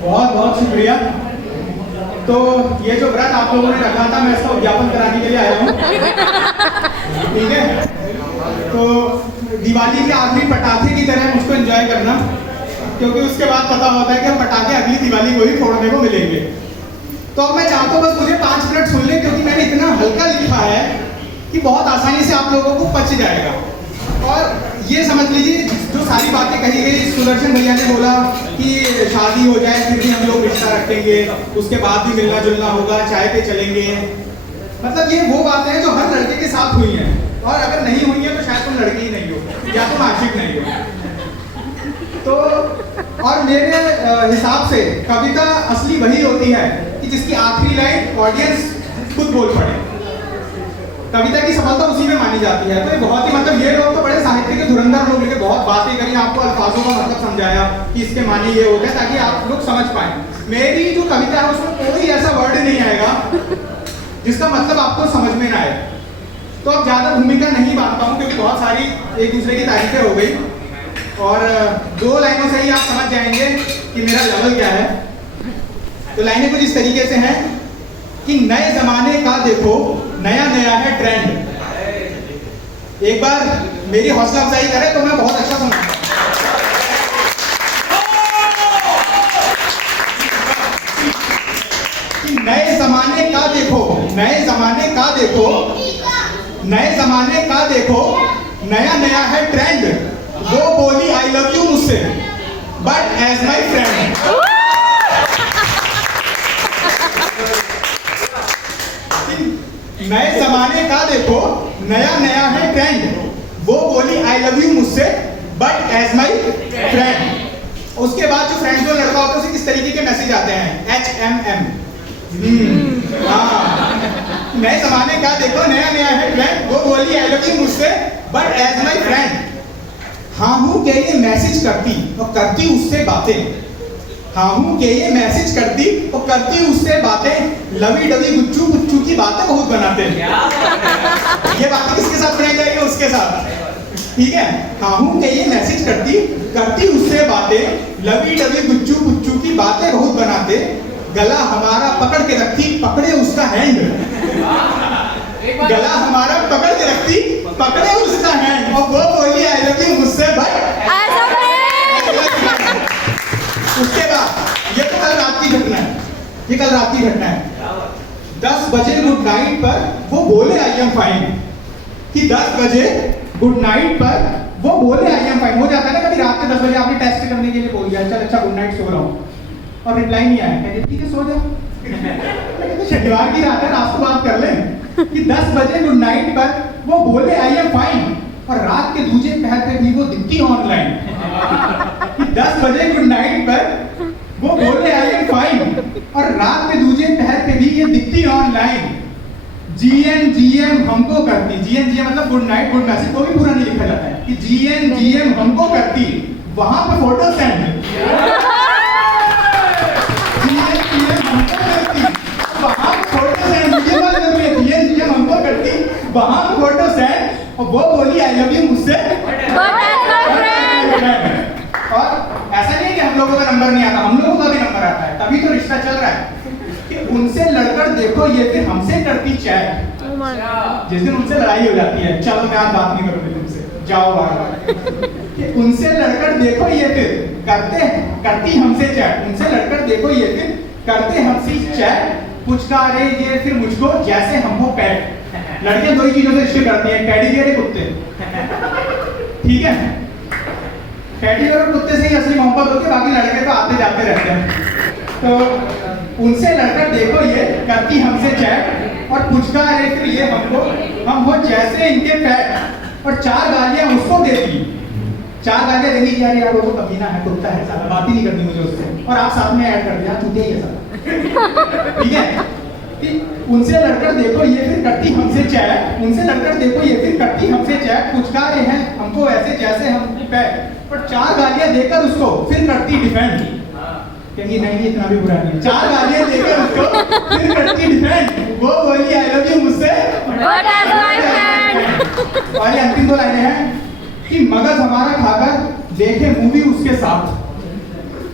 बहुत बहुत शुक्रिया। तो ये जो व्रत आप लोगों ने रखा था, मैं इसका उद्यापन कराने के लिए आया हूँ। ठीक है, तो दिवाली के आखिरी पटाखे की तरह मुझको एंजॉय करना, क्योंकि उसके बाद पता होता है कि हम पटाखे अगली दिवाली को ही फोड़ने को मिलेंगे। तो अब मैं चाहता हूँ बस मुझे 5 मिनट सुन ले, क्योंकि मैंने इतना हल्का लिखा है कि बहुत आसानी से आप लोगों को पच जाएगा। और ये समझ लीजिए, जो सारी बातें कही गई, सुदर्शन भैया ने बोला कि शादी हो जाए फिर भी हम लोग रिश्ता रखेंगे, उसके बाद भी मिलना जुलना होगा, चाय पे चलेंगे, मतलब ये वो बातें हैं जो हर लड़के के साथ हुई हैं, और अगर नहीं हुई है तो शायद तुम लड़के ही नहीं हो या तुम आशिक नहीं हो। तो और मेरे हिसाब से कविता असली वही होती है कि जिसकी आखिरी लाइन ऑडियंस खुद बोल पड़े। कविता की सफलता उसी में मानी जाती है। तो ये बहुत ही, मतलब ये लोग तो बड़े साहित्य के धुरंधर लोग लेके बहुत बातें करी, आपको अल्फाजों का मतलब समझाया कि इसके मानी ये हो गया, ताकि आप लोग समझ पाए। मेरी जो कविता है उसमें कोई ऐसा वर्ड नहीं आएगा जिसका मतलब आपको समझ में ना आए। तो अब ज्यादा भूमिका नहीं बांधता हूँ, क्योंकि बहुत सारी एक दूसरे की तारीफें हो गई, और 2 लाइनों से ही आप समझ जाएंगे कि मेरा लेवल क्या है। तो लाइनें कुछ इस तरीके से हैं कि नए जमाने का देखो, नया नया है ट्रेंड। एक बार मेरी हौसला अफजाई करे तो मैं बहुत अच्छा सुना। कि नए जमाने का देखो, नए जमाने का देखो, नए जमाने का देखो, नया नया है ट्रेंड। वो बोली आई लव यू मुझसे, बट एज माई फ्रेंड। नए जमाने का देखो, नया नया है ट्रेंड। वो बोली आई लव यू मुझसे, बट एज माई फ्रेंड। उसके बाद जो फ्रेंड जो लड़का होता है उसे किस तरीके के मैसेज आते हैं, HMM। नए जमाने का देखो, नया नया है ट्रेंड। वो बोली आई लव यू मुझसे, बट एज माई फ्रेंड। हाँ हूँ के ये मैसेज करती और करती उससे बातें। हाँ हूँ के ये मैसेज करती और करती उससे बातें। लवी डवी गुच्चू गुच्चू की बातें बहुत बनाते हैं। ये बातें किसके साथ बनाई जाएगी, उसके साथ। ठीक है, हाँ हूँ के ये मैसेज करती, करती उससे बातें। लवी डवी गुच्चू गुच्चू की बातें बहुत बनाते। गला हमारा पकड़ के रखती, पकड़े उसका हैंड। गला हमारा पकड़ के रखती, पकड़े उसका हैंड। और वो बोली आई लव यू मुझसे, भाई। उसके बाद ये तो कल रात की घटना है, ये कल रात की घटना है। 10 बजे गुड नाइट पर वो बोले आई एम फाइन। कि 10 बजे गुड नाइट पर वो बोले आई एम फाइन। हो जाता है ना कभी रात के 10 बजे आपने टेस्ट करने के लिए बोल दिया, चल अच्छा गुड नाइट, सो रहा हूँ, और रिप्लाई नहीं आया, कहते ठीक है सो जा। शनिवार की रात है, रात को बात कर लें। कि 10 बजे गुड नाइट पर वो बोले आई एम फाइन, और रात के दूजे पहर पे भी वो दिखती ऑनलाइन। कि 10 बजे गुड नाइट पर वो बोले आई एम फाइन, और रात के दूजे पहर पे भी ये दिखती ऑनलाइन। GN हमको करती, GN मतलब गुड नाइट गुड मैसेज, को भी पूरा नहीं लिखा जाता है। कि GN हमको करती, वहां पे फोटो सेंड। GN हमको करती, वहां पे फोटो सेंड। ये बात जरूरी है, GN हमको करती, वहां पे फोटो सेंड। और वो बोली आई लव यू मुझसे, और ऐसा नहीं है कि हम लोगों का नंबर नहीं आता, हम लोगों का भी नंबर आता है, तभी तो रिश्ता चल रहा है। कि उनसे लड़कर देखो ये फिर हमसे करती चैट। जिस दिन उनसे लड़ाई हो जाती है, चलो मैं आज बात नहीं करूंगी तुमसे, जाओ बाहर। उनसे लड़कर देखो ये फिर करती हमसे चैट। उनसे लड़कर देखो ये फिर करते हमसे चैट। पुचकारे ये फिर मुझको जैसे हम हो पैट। लड़के 2 ही चीजों से रिश्ते करती हैं, टेडी बियर, कुत्ते। ठीक है, टेडी बियर और कुत्ते से ही असली मोहब्बत होती है, बाकी लड़के तो आते जाते रहते हैं। तो उनसे लड़कर देखो ये करती हमसे चैट, और पुचकारे फिर ये हमको हम हो जैसे इनके पैट। और 4 गालियां उसको देती, 4 गालियां देनी कि यार वो तो कमीना है, कुत्ता है, साला बात ही नहीं करनी मुझे उससे। और आप साथ में ऐड कर दिया, चूतिया ही है साला। ठीक है, उनसे लड़कर देखो ये फिर करती हमसे चैट। उनसे लड़कर देखो ये फिर करती हमसे चैट। पुचका रहे हैं हमको ऐसे जैसे हम पैट, और 4 गालियां देकर उसको फिर करती डिफेंड। कहेंगी नहीं इतना भी बुरा नहीं। 4 गालियां देकर उसको फिर करती डिफेंड। वो बोली आई लव यू मुझसे, और ये अंतिम 2 लाइनें हैं कि मगज हमारा खाकर देखे मूवी उसके साथ।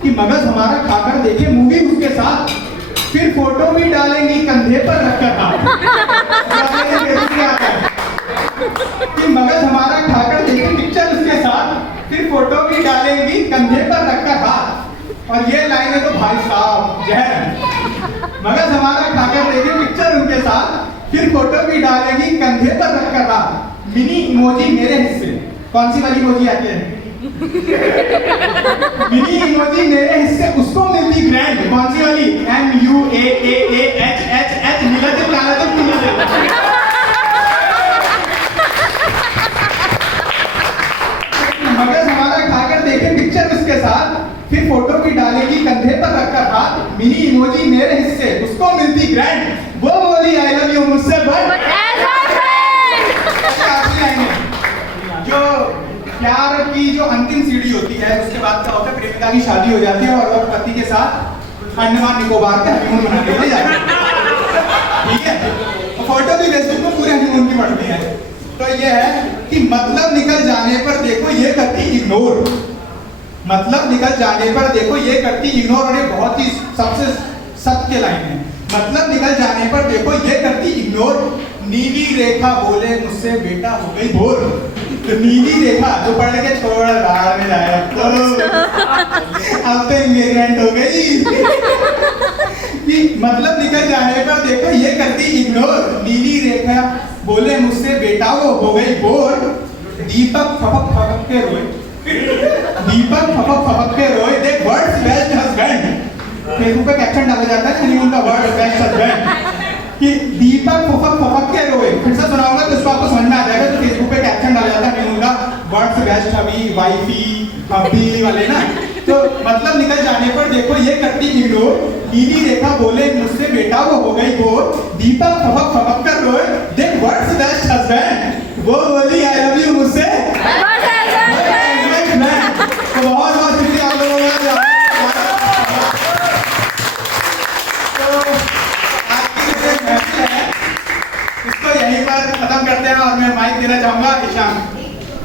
कि मगज हमारा खाकर देखे मूवी उसके साथ, फिर फोटो भी डालेंगी कंधे पर रखकर हाथ। कि मगज हमारा खाकर देखे पिक्चर उसके साथ, फिर फोटो भी डालेंगी कंधे पर रखकर हाथ। और ये लाइनें तो भाई साहब जहर है। मगज हमारा खाकर देखे पिक्चर उनके साथ, फिर फोटो भी डालेंगी कंधे पर रखकर हाथ। मिनी इमोजी मेरे हिस्से। कौन सी वाली इमोजी आती है? मिनी इमोजी मेरे हिस्से, उसको मिलती ग्रैंड। कौन सी वाली? MUAAAHHH मिलते मिलते मगज हमारा खाकर देखे पिक्चर उसके साथ, फिर फोटो भी डालेगी कंधे पर रखकर हाथ। मिनी इमोजी मेरे हिस्से, उसको मिलती ग्रैंड। वो बोली आई लव यू मुझसे बट जो प्यार की जो अंतिम सीढ़ी होती है, उसके बाद क्या होता है, प्रेमिका की शादी हो जाती है और वो पति के साथ अंडमान निकोबार के हनीमून मनाने के लिए जाते हैं। ठीक है, तो फोटो भी फेसबुक में पूरे हनीमून की पड़ती है। तो ये है कि मतलब निकल जाने पर देखो ये करती इग्नोर। मतलब निकल जाने पर देखो ये करती इग्नोर। और ये बहुत ही सबसे सत्य लाइन है। मतलब निकल जाने पर देखो ये करती इग्नोर। नीली रेखा बोले मुझसे बेटा हो गई बोर। तो नीली रेखा जो पढ़ के छोड़ बाहर में जाए अब तो इंग्रेडिएंट हो गई। कि मतलब निकल जाने पर देखो ये करती इग्नोर। नीली रेखा बोले मुझसे बेटा वो हो गई बोर। दीपक फपक फपक के रोए। दीपक फपक फपक के रोए। देख वर्ड्स बेस्ट हस्बैंड। फेसबुक पे कैप्शन डाला जाता है कि उनका वर्ड बेस्ट हस्बैंड। कि दीपक फपक फपक के रोए। फिर से सुनाऊंगा तो इसको आपको समझ में आ जाएगा। तो फेसबुक पे कैप्शन डाला जाता है कि उनका वर्ड्स बेस्ट हबी वाइफी हबी वाले ना। तो मतलब निकल जाने पर देखो ये करती इग्नोर। नीली रेखा बोले मुझसे बेटा वो हो गई बोर। दीपक फपक फपक कर रोए। देख वर्ड्स बेस्ट हस्बैंड। वो बोली आई लव यू मुझसे तो बहुत बहुत शुक्रिया आप लोगों का। तो आज की जो महफिल है इसको यहीं पर खत्म करते हैं और मैं माइक देना चाहूंगा ईशान।